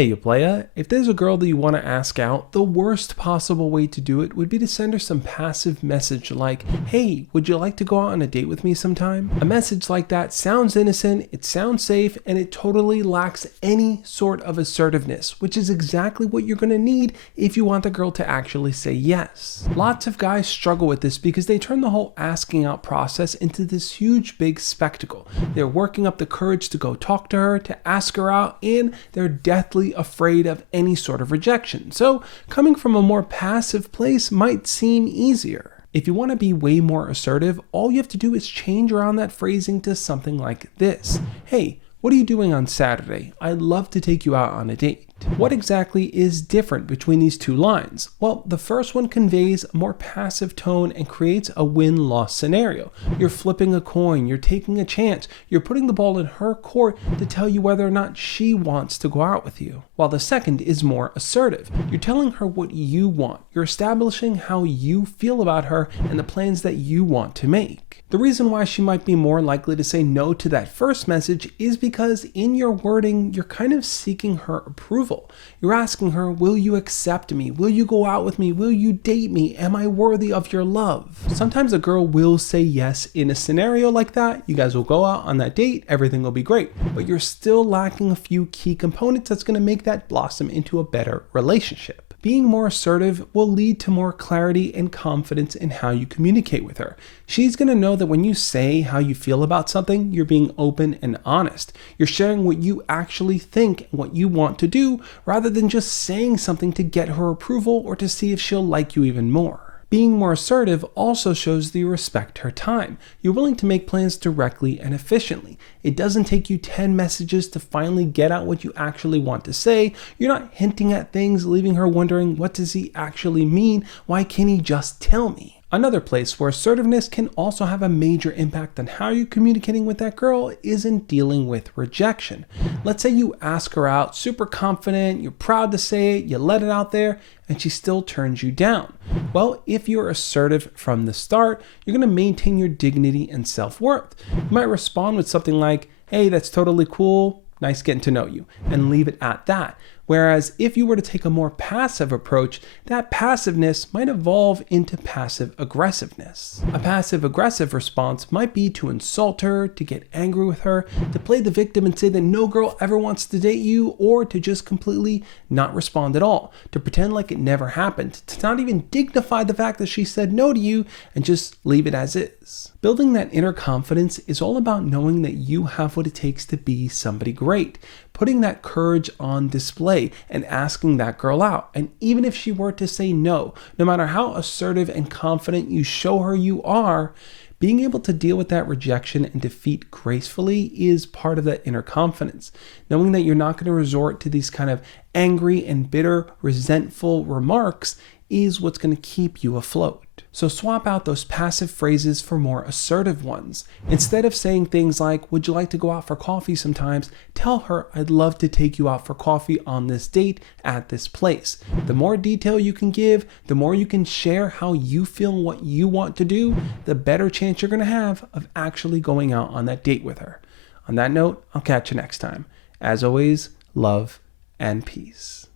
Hey, you playa, if there's a girl that you want to ask out, the worst possible way to do it would be to send her some passive message like, hey, would you like to go out on a date with me sometime? A message like that sounds innocent, it sounds safe, and it totally lacks any sort of assertiveness, which is exactly what you're going to need if you want the girl to actually say yes. Lots of guys struggle with this because they turn the whole asking out process into this huge big spectacle. They're working up the courage to go talk to her, to ask her out, and they're deathly afraid of any sort of rejection. So coming from a more passive place might seem easier. If you want to be way more assertive, all you have to do is change around that phrasing to something like this. Hey, what are you doing on Saturday? I'd love to take you out on a date. What exactly is different between these two lines? Well, the first one conveys a more passive tone and creates a win-loss scenario. You're flipping a coin, you're taking a chance, you're putting the ball in her court to tell you whether or not she wants to go out with you. While the second is more assertive. You're telling her what you want. You're establishing how you feel about her and the plans that you want to make. The reason why she might be more likely to say no to that first message is because in your wording, you're kind of seeking her approval. You're asking her, will you accept me? Will you go out with me? Will you date me? Am I worthy of your love? Sometimes a girl will say yes in a scenario like that. You guys will go out on that date, everything will be great, but you're still lacking a few key components that's going to make that blossom into a better relationship. Being more assertive will lead to more clarity and confidence in how you communicate with her. She's going to know that when you say how you feel about something, you're being open and honest. You're sharing what you actually think and what you want to do, rather than just saying something to get her approval or to see if she'll like you even more. Being more assertive also shows that you respect her time. You're willing to make plans directly and efficiently. It doesn't take you 10 messages to finally get out what you actually want to say. You're not hinting at things, leaving her wondering, what does he actually mean? Why can't he just tell me? Another place where assertiveness can also have a major impact on how you're communicating with that girl is in dealing with rejection. Let's say you ask her out, super confident, you're proud to say it, you let it out there, and she still turns you down. Well, if you're assertive from the start, you're going to maintain your dignity and self-worth. You might respond with something like, hey, that's totally cool, nice getting to know you, and leave it at that. Whereas if you were to take a more passive approach, that passiveness might evolve into passive aggressiveness. A passive aggressive response might be to insult her, to get angry with her, to play the victim and say that no girl ever wants to date you, or to just completely not respond at all, to pretend like it never happened, to not even dignify the fact that she said no to you and just leave it as is. Building that inner confidence is all about knowing that you have what it takes to be somebody great, putting that courage on display and asking that girl out. And even if she were to say no, no matter how assertive and confident you show her you are, being able to deal with that rejection and defeat gracefully is part of that inner confidence. Knowing that you're not going to resort to these kind of angry and bitter, resentful remarks is what's going to keep you afloat. So swap out those passive phrases for more assertive ones. Instead of saying things like, would you like to go out for coffee sometimes? Tell her, I'd love to take you out for coffee on this date at this place. The more detail you can give, the more you can share how you feel and what you want to do, the better chance you're going to have of actually going out on that date with her. On that note, I'll catch you next time. As always, love and peace.